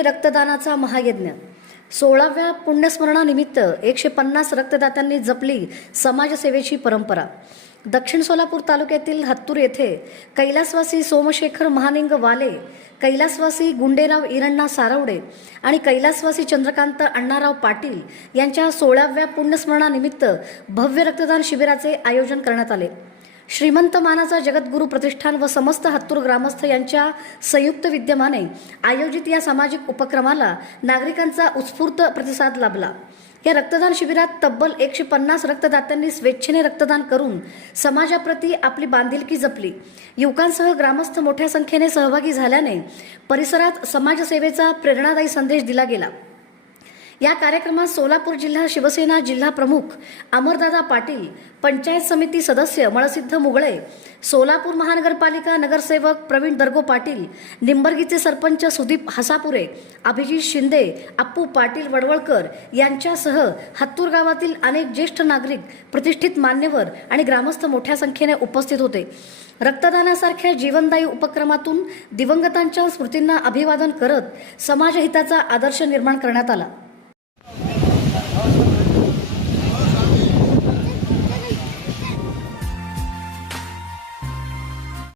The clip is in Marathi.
दिव्य रक्तदानाचा महायज्ञ 16व्या पुण्यस्मरणानिमित्त 150 रक्तदात्यांनी जपली समाजसेवेची परंपरा। दक्षिण सोलापूर तालुक्यातील हत्तूर येथे कैलासवासी सोमशेखर महालिंग वाले, कैलासवासी गुंडेराव इरण्णा सारवडे आणि कैलासवासी चंद्रकांत अण्णाराव पाटील यांच्या 16व्या पुण्यस्मरणानिमित्त भव्य रक्तदान शिबिराचे आयोजन करण्यात आले। श्रीमंत मानाचा जगद्गुरू प्रतिष्ठान व समस्त हत्तूर ग्रामस्थ यांच्या संयुक्त विद्यमाने आयोजित या सामाजिक उपक्रमाला नागरिकांचा उत्स्फूर्त प्रतिसाद लाभला। या रक्तदान शिबिरात तब्बल 150 रक्तदात्यांनी स्वेच्छेने रक्तदान करून समाजाप्रती आपली बांधिलकी जपली। युवकांसह ग्रामस्थ मोठ्या संख्येने सहभागी झाल्याने परिसरात समाजसेवेचा प्रेरणादायी संदेश दिला गेला। या कार्यक्रमात सोलापूर जिल्हा शिवसेना जिल्हा प्रमुख अमरदादा पाटील, पंचायत समिती सदस्य मळसिद्ध मुगळे, सोलापूर महानगरपालिका नगरसेवक प्रवीण दर्गो पाटील, निंबर्गीचे सरपंच सुदीप हसापुरे, अभिजित शिंदे, अप्पू पाटील वडवळकर यांच्यासह हत्तूर गावातील अनेक ज्येष्ठ नागरिक, प्रतिष्ठित मान्यवर आणि ग्रामस्थ मोठ्या संख्येने उपस्थित होते। रक्तदानासारख्या जीवनदायी उपक्रमातून दिवंगतांच्या स्मृतींना अभिवादन करत समाजहिताचा आदर्श निर्माण करण्यात आला।